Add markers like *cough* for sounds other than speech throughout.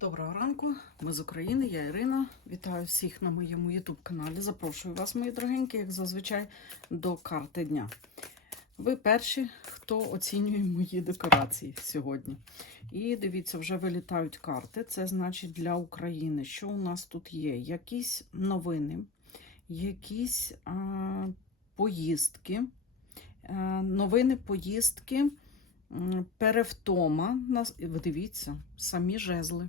Доброго ранку, ми з України, я Ірина. Вітаю всіх на моєму YouTube каналі. Запрошую вас, мої дорогенькі, як зазвичай, до карти дня. Ви перші, хто оцінює мої декорації сьогодні. І дивіться, вже вилітають карти. Це значить для України. Що у нас тут є? Якісь новини, якісь а, поїздки, а, новини, поїздки, перевтома. Ви дивіться, самі жезли.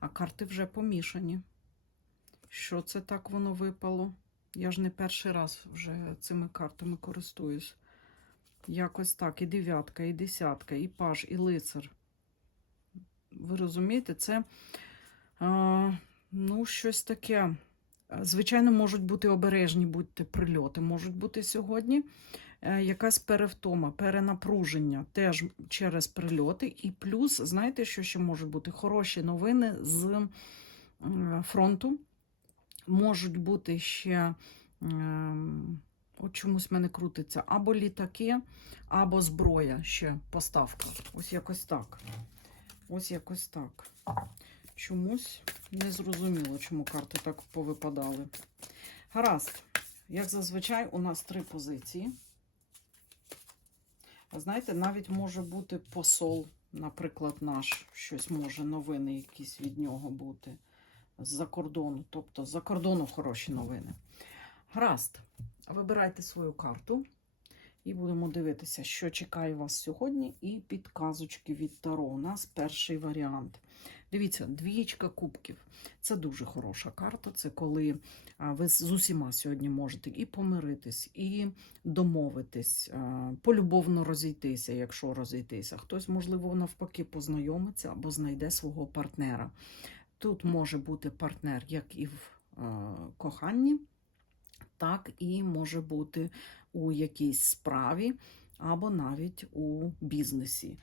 А карти вже помішані. Що це так воно випало? Я ж не перший раз вже цими картами користуюсь. Якось так. І дев'ятка, і десятка, і паж, і лицар. Ви розумієте, це а, ну, щось таке. Звичайно, можуть бути обережні, будьте прильоти. Можуть бути сьогодні якась перевтома, перенапруження теж через прильоти. І плюс, знаєте, що ще можуть бути? Хороші новини з фронту. Можуть бути ще. ем, От чомусь мене крутиться або літаки, або зброя ще поставка. Ось якось так. Ось якось так. Чомусь не зрозуміло, чому карти так повипадали. Гаразд, як зазвичай, у нас три позиції. Знаєте, навіть може бути посол, наприклад, наш, щось може, новини якісь від нього бути з-за кордону. Тобто з-за кордону хороші новини. Гаразд, вибирайте свою карту і будемо дивитися, що чекає вас сьогодні, і підказочки від Таро. У нас перший варіант. Дивіться, двієчка кубків. Це дуже хороша карта. Це коли ви з усіма сьогодні можете і помиритись, і домовитись, полюбовно розійтися, якщо розійтися. Хтось, можливо, навпаки, познайомиться або знайде свого партнера. Тут може бути партнер як і в коханні, так і може бути у якійсь справі або навіть у бізнесі.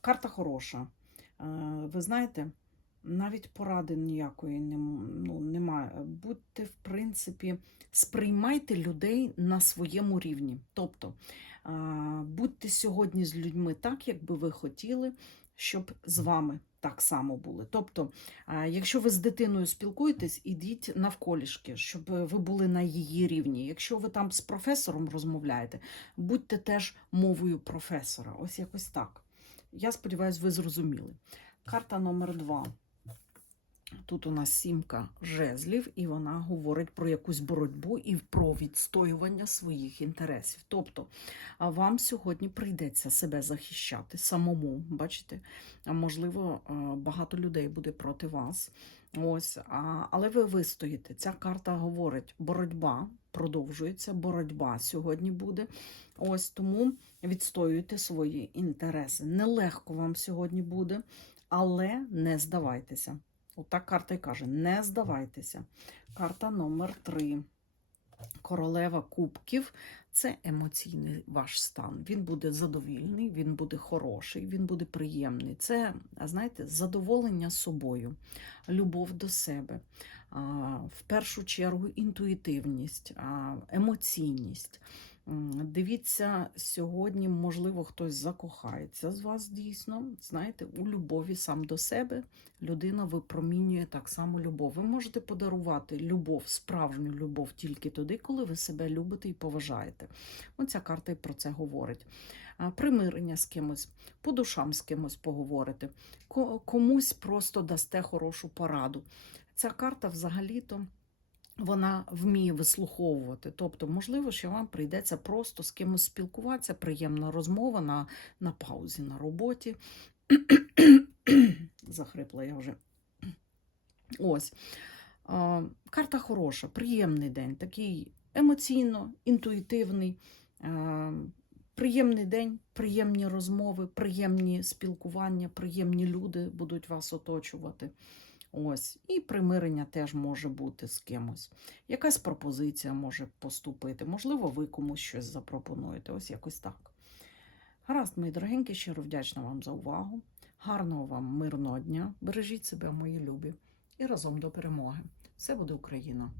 Карта хороша. Е, Ви знаєте, навіть поради ніякої ну, немає. Будьте, в принципі, сприймайте людей на своєму рівні. Тобто, будьте сьогодні з людьми так, як би ви хотіли, щоб з вами так само були. Тобто, якщо ви з дитиною спілкуєтесь, ідіть навколішки, щоб ви були на її рівні. Якщо ви там з професором розмовляєте, будьте теж мовою професора. Ось якось так. Я сподіваюся, ви зрозуміли. Карта номер два. Тут у нас сімка жезлів, і вона говорить про якусь боротьбу і про відстоювання своїх інтересів. Тобто, вам сьогодні прийдеться себе захищати самому. Бачите, можливо, багато людей буде проти вас. Ось, а, але ви вистоїте. Ця карта говорить: боротьба продовжується, боротьба сьогодні буде. Ось тому відстоюйте свої інтереси. Нелегко вам сьогодні буде, але не здавайтеся. Отак карта й каже: не здавайтеся. Карта номер три. Королева кубків це емоційний ваш стан. Він буде задовільний, він буде хороший, він буде приємний. Це, знаєте, задоволення собою, любов до себе, в першу чергу інтуїтивність, емоційність. Дивіться, сьогодні, можливо, хтось закохається з вас дійсно. Знаєте, у любові сам до себе людина випромінює так само любов. Ви можете подарувати любов, справжню любов тільки тоді, коли ви себе любите і поважаєте. Оця карта і про це говорить. Примирення з кимось, по душам з кимось поговорити, комусь просто дасте хорошу пораду. Ця карта взагалі-то вона вміє вислуховувати. Тобто, можливо, що вам прийдеться просто з кимось спілкуватися, приємна розмова на, на паузі на роботі. *clears throat* Захрипла я вже. Ось. Карта хороша, приємний день, такий емоційно, інтуїтивний. Приємний день, приємні розмови, приємні спілкування, приємні люди будуть вас оточувати. Ось, і примирення теж може бути з кимось. Якась пропозиція може поступити. Можливо, ви комусь щось запропонуєте. Ось якось так. Гаразд, мої дорогенькі, щиро вдячна вам за увагу. Гарного вам мирного дня. Бережіть себе, мої любі, і разом до перемоги. Все буде Україна!